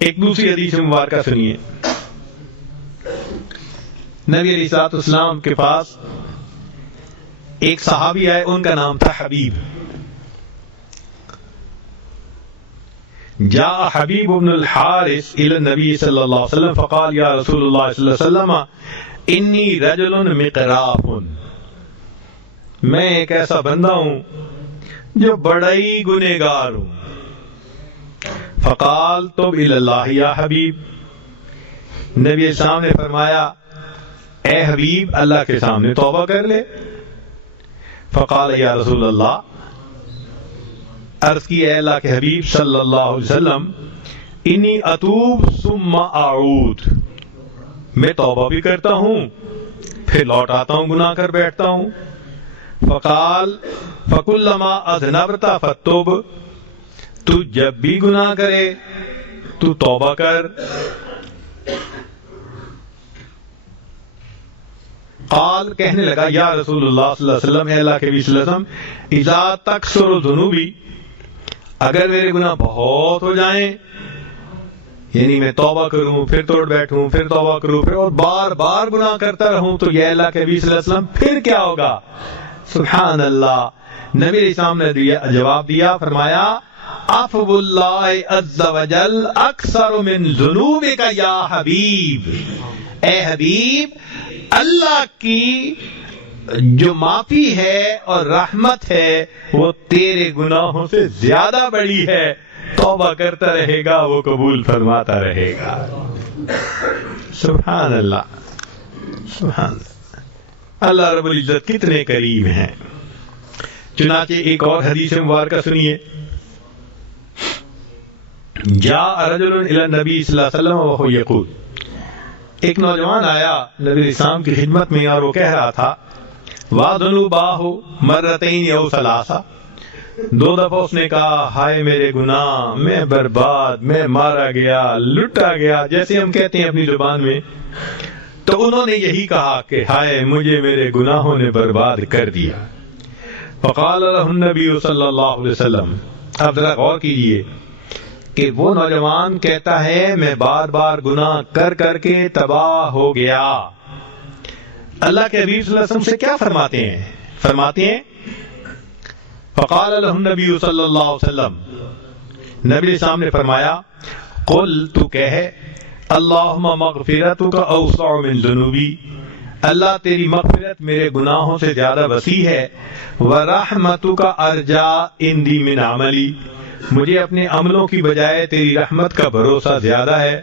ایک دوسری حدیث مبارکہ سنیے. نبی علیہ الصلوۃ والسلام کے پاس ایک صحابی آئے، ان کا نام تھا حبیب. جاء حبیب بن الحارث الى النبی صلی اللہ علیہ وسلم فقال یا رسول اللہ صلی اللہ علیہ وسلم انی رجل مقراف، میں ایک ایسا بندہ ہوں جو بڑا ہی گنہگار ہوں. فقال توب الی اللہ یا حبیب، نبی السلام نے فرمایا اے حبیب اللہ کے سامنے توبہ کر لے. فقال یا رسول اللہ، عرض کی اے اللہ کے حبیب صلی اللہ علیہ وسلم انی اتوب ثم اعود، میں توبہ بھی کرتا ہوں پھر لوٹ آتا ہوں، گناہ کر بیٹھتا ہوں. فقال فکلما اذنبت فتب، تو جب بھی گناہ کرے تو توبہ کر. قال، کہنے لگا یا رسول اللہ صلی اللہ علیہ وسلم، اے اللہ کے نبی صلی اللہ علیہ وسلم اذا تکثر ذنوبی، اگر میرے گناہ بہت ہو جائیں، یعنی میں توبہ کروں پھر توڑ بیٹھوں پھر توبہ کروں پھر اور بار بار گناہ کرتا رہوں، تو یہ اللہ کے نبی صلی اللہ علیہ وسلم پھر کیا ہوگا؟ سبحان اللہ. نبی علیہ السلام نے جواب دیا، فرمایا عفو اللہ عز وجل اکثر من ذنوبک یا حبیب، اے حبیب اللہ کی جو معافی ہے اور رحمت ہے وہ تیرے گناہوں سے زیادہ بڑی ہے. توبہ کرتا رہے گا وہ قبول فرماتا رہے گا. سبحان اللہ، سبحان اللہ. اللہ رب العزت کتنے کریم ہیں. چنانچہ ایک اور حدیث مبارکہ سنیے. جاء رجل الی النبی صلی اللہ علیہ وسلم وهو یقول، ایک نوجوان آیا نبی اسلام کی خدمت میں اور وہ کہہ رہا تھا وَذُنُوبَاهُ مَرَّتَيْنِ أَوْ ثَلَاثَ، دو دفعہ اس نے کہا ہائے میرے گناہ، میں برباد، میں مارا گیا، لٹا گیا، جیسے ہم کہتے ہیں اپنی زبان میں. تو انہوں نے یہی کہا کہ ہائے مجھے میرے گناہوں نے برباد کر دیا. فقال له النبی صلی اللہ علیہ وسلم، اب ذرا غور کیجئے کہ وہ نوجوان کہتا ہے میں بار بار گناہ کر کر کے تباہ ہو گیا. اللہ کے حبیب صلی اللہ علیہ وسلم سے کیا فرماتے ہیں فقال له النبی صلی اللہ علیہ وسلم، نبی السلام نے فرمایا قل، تو کہے اللہم مغفرتک اوسع من ذنوبی، اللہ تیری مغفرت میرے گناہوں سے زیادہ وسیع ہے. ورحمتک ارجا عندی من عملی، مجھے اپنے عملوں کی بجائے تیری رحمت کا بھروسہ زیادہ ہے.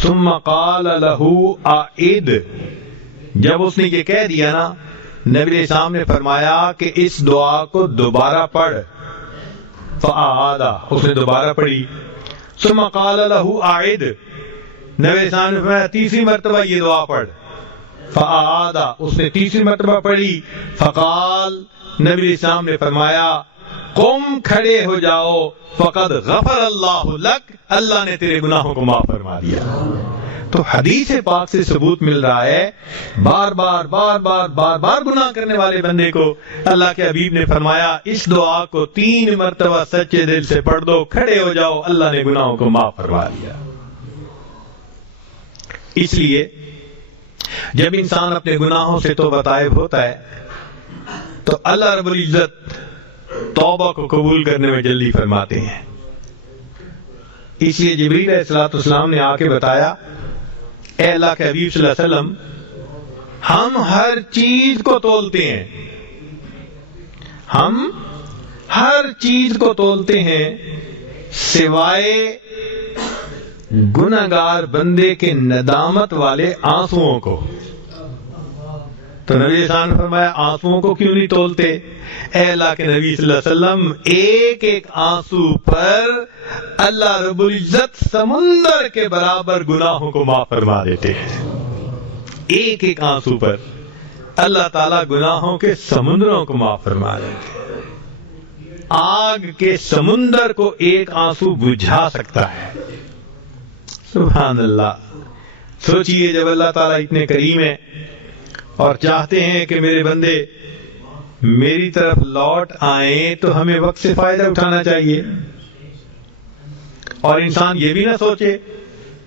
ثم قال له اعد، جب اس نے یہ کہہ دیا نا، نبی علیہ السلام نے فرمایا کہ اس دعا کو دوبارہ پڑھ. فاعاد، اس نے دوبارہ پڑھی. ثم قال له اعد، نبی علیہ السلام نے فرمایا تیسری مرتبہ یہ دعا پڑھ. فاعاد، اس نے تیسری مرتبہ پڑھی. فقال، نبی علیہ السلام نے فرمایا قم، کھڑے ہو جاؤ، فقد غفر اللہ لک، اللہ نے تیرے گناہوں کو معاف فرما دیا. تو حدیث پاک سے ثبوت مل رہا ہے بار بار بار بار بار بار گناہ کرنے والے بندے کو اللہ کے حبیب نے فرمایا اس دعا کو 3 مرتبہ سچے دل سے پڑھ دو، کھڑے ہو جاؤ، اللہ نے گناہوں کو معاف فرما دیا. اس لیے جب انسان اپنے گناہوں سے توبہ طائب ہوتا ہے تو اللہ رب العزت توبہ کو قبول کرنے میں جلدی فرماتے ہیں. اس لیے جبریل علیہ الصلوۃ والسلام نے آ کے بتایا اے اللہ کے حبیب صلی اللہ علیہ وسلم، ہم ہر چیز کو تولتے ہیں، ہم ہر چیز کو تولتے ہیں سوائے گنہگار بندے کے ندامت والے آنسوؤں کو. تو نبی صاحب نے فرمایا آنسوؤں کو کیوں نہیں تولتے؟ اے اللہ کے نبی صلی اللہ علیہ وسلم، ایک ایک آنسو پر اللہ رب العزت سمندر کے برابر گناہوں کو معاف فرما دیتے ہیں. ایک ایک آنسو پر اللہ تعالیٰ گناہوں کے سمندروں کو معاف فرما دیتے ہیں. آگ کے سمندر کو ایک آنسو بجھا سکتا ہے. سبحان اللہ. سوچئے جب اللہ تعالیٰ اتنے کریم ہیں اور چاہتے ہیں کہ میرے بندے میری طرف لوٹ آئیں تو ہمیں وقت سے فائدہ اٹھانا چاہیے. اور انسان یہ بھی نہ سوچے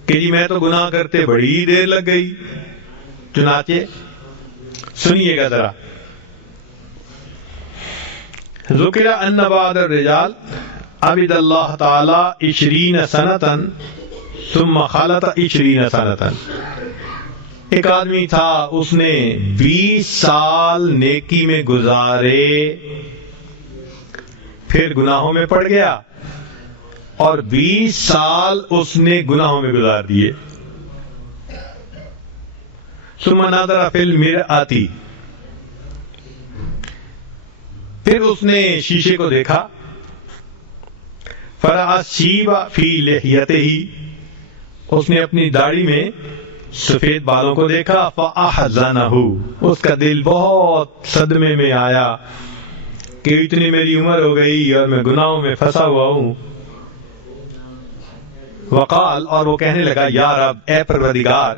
کہ جی میں تو گناہ کرتے بڑی دیر لگ گئی. چنانچہ سنیے گا ذرا. ذکر ان بعض الرجال عبد اللہ تعالی 20 سنتاً ثم خلط 20 سنتاً. ایک آدمی تھا، اس نے 20 سال نیکی میں گزارے، پھر گناہوں میں پڑ گیا اور 20 سال اس نے گناہوں میں گزار دیے. ثم نظر فی المرآۃ، پھر اس نے شیشے کو دیکھا. فرأى الشیب فی لحیتہ، اس نے اپنی داڑھی میں سفید بالوں کو دیکھا. فأحزنہ، اس کا دل بہت صدمے میں آیا کہ اتنی میری عمر ہو گئی اور میں گناہوں میں پھنسا ہوا ہوں. وقال، اور وہ کہنے لگا، یا رب، اے پروردگار،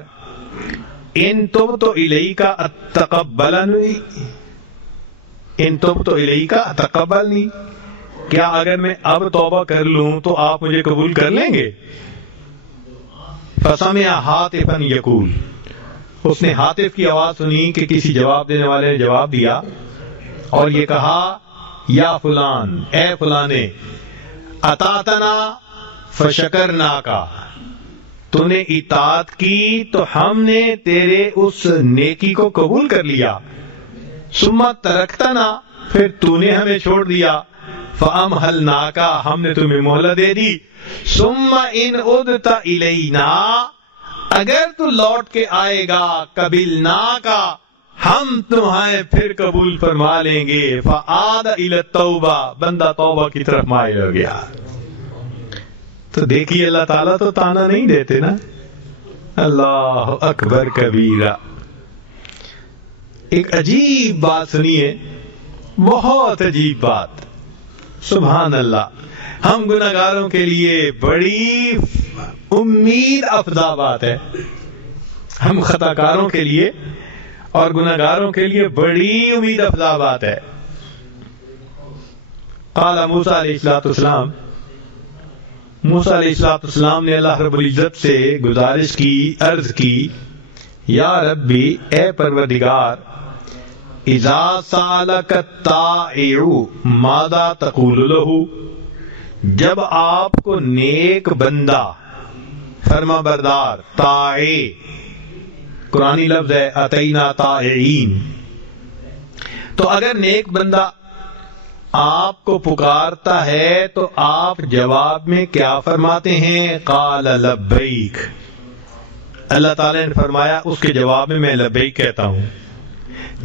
ان تبت الیک اتقبلنی، ان تبت الیک اتقبلنی، کیا اگر میں اب توبہ کر لوں تو آپ مجھے قبول کر لیں گے؟ فسمع ہاتفا یقول، اس نے ہاتف کی آواز سنی کہ کسی جواب دینے والے نے جواب دیا اور یہ کہا، یا فلان، اے فلانے، اطاعتنا فشکرناک، تو نے اطاعت کی تو ہم نے تیرے اس نیکی کو قبول کر لیا. ثم ترکتنا، پھر تو نے ہمیں چھوڑ دیا. فامہلناک، ہم نے تمہیں مہلت دے دی. ثم ان عدت الینا، اگر تو لوٹ کے آئے گا، قبلناک، ہم تمہیں پھر قبول فرما لیں گے. فعاد الی التوبہ، بندہ توبہ کی طرف مائل ہو گیا. تو دیکھیے اللہ تعالیٰ تو تانا نہیں دیتے نا. اللہ اکبر کبیرہ. ایک عجیب بات سنیے، بہت عجیب بات. سبحان اللہ. ہم گناہگاروں کے لیے بڑی امید افزا بات ہے. ہم خطا کاروں کے لیے اور گناہگاروں کے لیے بڑی امید افزا بات ہے. قال موسیٰ علیہ السلام، موسیٰ علیہ السلام نے اللہ رب العزت سے گزارش کی، عرض کی، یا ربی، اے پروردگار، اذا سالک الطائع ماذا تقول له، جب آپ کو نیک بندہ، فرما بردار، طائع قرآنی لفظ ہے، اتینا طائعین، تو اگر نیک بندہ آپ کو پکارتا ہے تو آپ جواب میں کیا فرماتے ہیں؟ قال لبیک، اللہ تعالیٰ نے فرمایا اس کے جواب میں میں لبیک کہتا ہوں.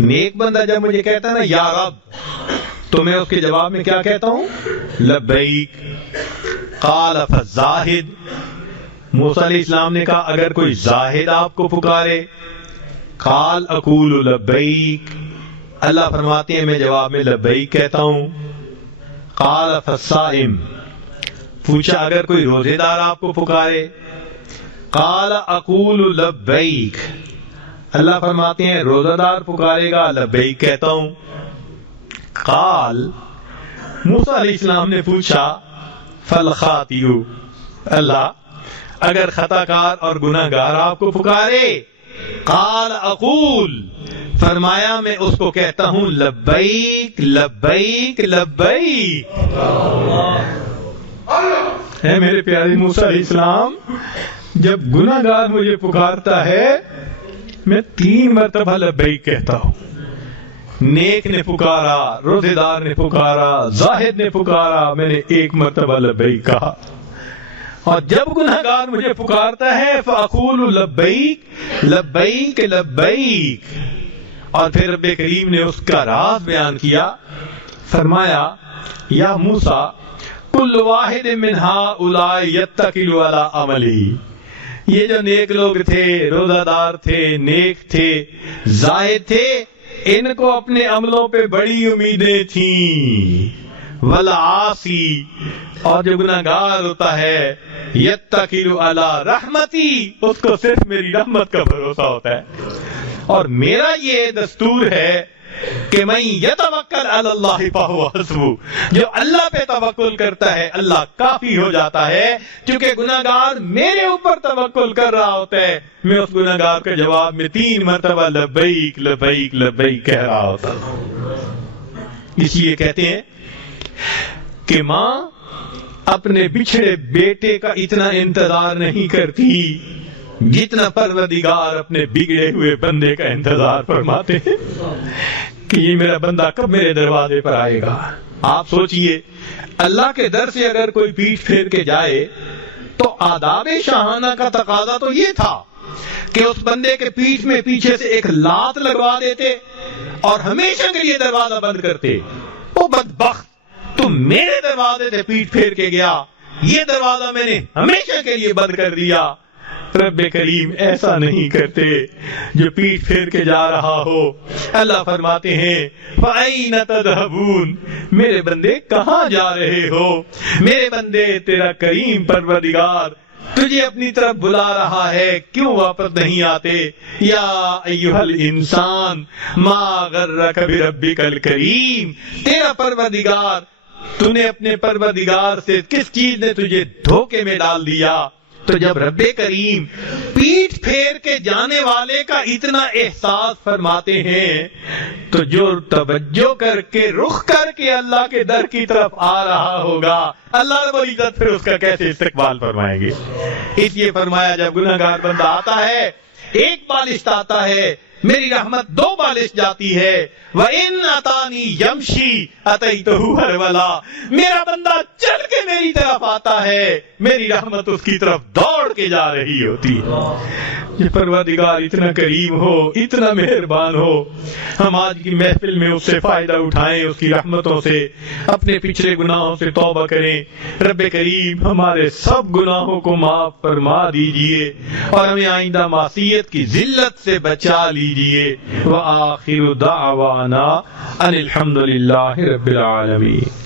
نیک بندہ جب مجھے کہتا ہے نا یا رب، تو میں اس کے جواب میں کیا کہتا ہوں؟ لبیک. قال فالزاہد، موسیٰ علیہ السلام نے کہا اگر کوئی زاہد آپ کو پکارے؟ قال اقول لبیک، اللہ فرماتے ہیں میں جواب میں لبیک کہتا ہوں. قال فالصائم، پوچھا اگر کوئی روزے دار آپ کو پکارے؟ قال اقول لبیک، اللہ فرماتے ہیں روزہ دار پکارے گا لبیک کہتا ہوں. قال، موسیٰ علیہ السلام نے پوچھا فالخاطئ، اللہ اگر خطا کار اور گناہ گار آپ کو پکارے؟ قال اقول، فرمایا میں اس کو کہتا ہوں لبیک لبیک لبیک. ہے میرے پیارے موسیٰ علیہ السلام، جب گناہ گار مجھے پکارتا ہے میں 3 مرتبہ لبیک کہتا ہوں. نیک نے پکارا، روزے دار نے پکارا، زاہد نے پکارا، میں نے 1 مرتبہ لبیک کہا. اور جب گناہ گار مجھے پکارتا ہے فاقول لبیک لبیک لبیک. اور پھر رب کریم نے اس کا راز بیان کیا، فرمایا یا موسیٰ کل واحد من ہؤلاء یتکل علی عملہ، یہ جو نیک لوگ تھے، روزہ دار تھے، نیک تھے، زاہد تھے، ان کو اپنے عملوں پہ بڑی امیدیں تھیں. والعاصی، اور جو گناہگار ہوتا ہے، یتکل علی رحمتی، اس کو صرف میری رحمت کا بھروسہ ہوتا ہے. اور میرا یہ دستور ہے کہ من یتوکل علی اللہ فہو حسبہ، جو اللہ پہ توکل کرتا ہے اللہ کافی ہو جاتا ہے. کیونکہ گناہگار میرے اوپر توکل کر رہا ہوتا ہے، میں اس گناہگار کے جواب میں 3 مرتبہ لبیک لبیک لبیک کہہ رہا ہوتا ہوں. اس لیے کہتے ہیں کہ ماں اپنے بچھڑے بیٹے کا اتنا انتظار نہیں کرتی جتنا پروردگار اپنے بگڑے ہوئے بندے کا انتظار فرماتے ہیں کہ یہ میرا بندہ کب میرے دروازے پر آئے گا. آپ سوچئے اللہ کے در سے اگر کوئی پیٹھ پھیر کے جائے تو آداب شاہانہ کا تقاضا تو یہ تھا کہ اس بندے کے پیٹھ میں پیچھے سے ایک لات لگوا دیتے اور ہمیشہ کے لیے دروازہ بند کرتے. وہ بدبخت، تم میرے دروازے سے پیٹھ پھیر کے گیا، یہ دروازہ میں نے ہمیشہ کے لیے بند کر دیا. رب کریم ایسا نہیں کرتے جو پیٹھ پھیر کے جا رہا ہو. اللہ فرماتے ہیں فَأَيْنَ تَذْهَبُونَ، میرے بندے کہاں جا رہے ہو؟ میرے بندے تیرا کریم پروردگار تجھے اپنی طرف بلا رہا ہے، کیوں واپس نہیں آتے؟ یا ایھا الانسان ما غرک بربک الکریم، تیرا پروردگار، تو نے اپنے پروردگار سے کس چیز نے تجھے دھوکے میں ڈال دیا؟ تو جب رب کریم پیٹھ پھیر کے جانے والے کا اتنا احساس فرماتے ہیں تو جو توجہ کر کے رخ کر کے اللہ کے در کی طرف آ رہا ہوگا، اللہ رب العزت پھر اس کا کیسے استقبال فرمائیں گے. اس لیے فرمایا جب گناہگار بندہ آتا ہے، ایک بالشت آتا ہے، میری رحمت 2 بالش جاتی ہے. وَإِنْ أَتَانِي يَمْشِي أَتَيْتُهُ هَرْوَلًا، میرا بندہ چل کے میری طرف آتا ہے، میری رحمت اس کی طرف دوڑ کے جا رہی ہوتی ہے. یہ پروردگار اتنا کریم ہو، اتنا مہربان ہو، ہم آج کی محفل میں اس سے فائدہ اٹھائیں، اس کی رحمتوں سے، اپنے پچھلے گناہوں سے توبہ کریں. رب کریم ہمارے سب گناہوں کو معاف فرما دیجئے اور ہمیں آئندہ معصیت کی ذلت سے بچا لیجئے. وآخر دعوانا ان الحمد للہ رب العالمین.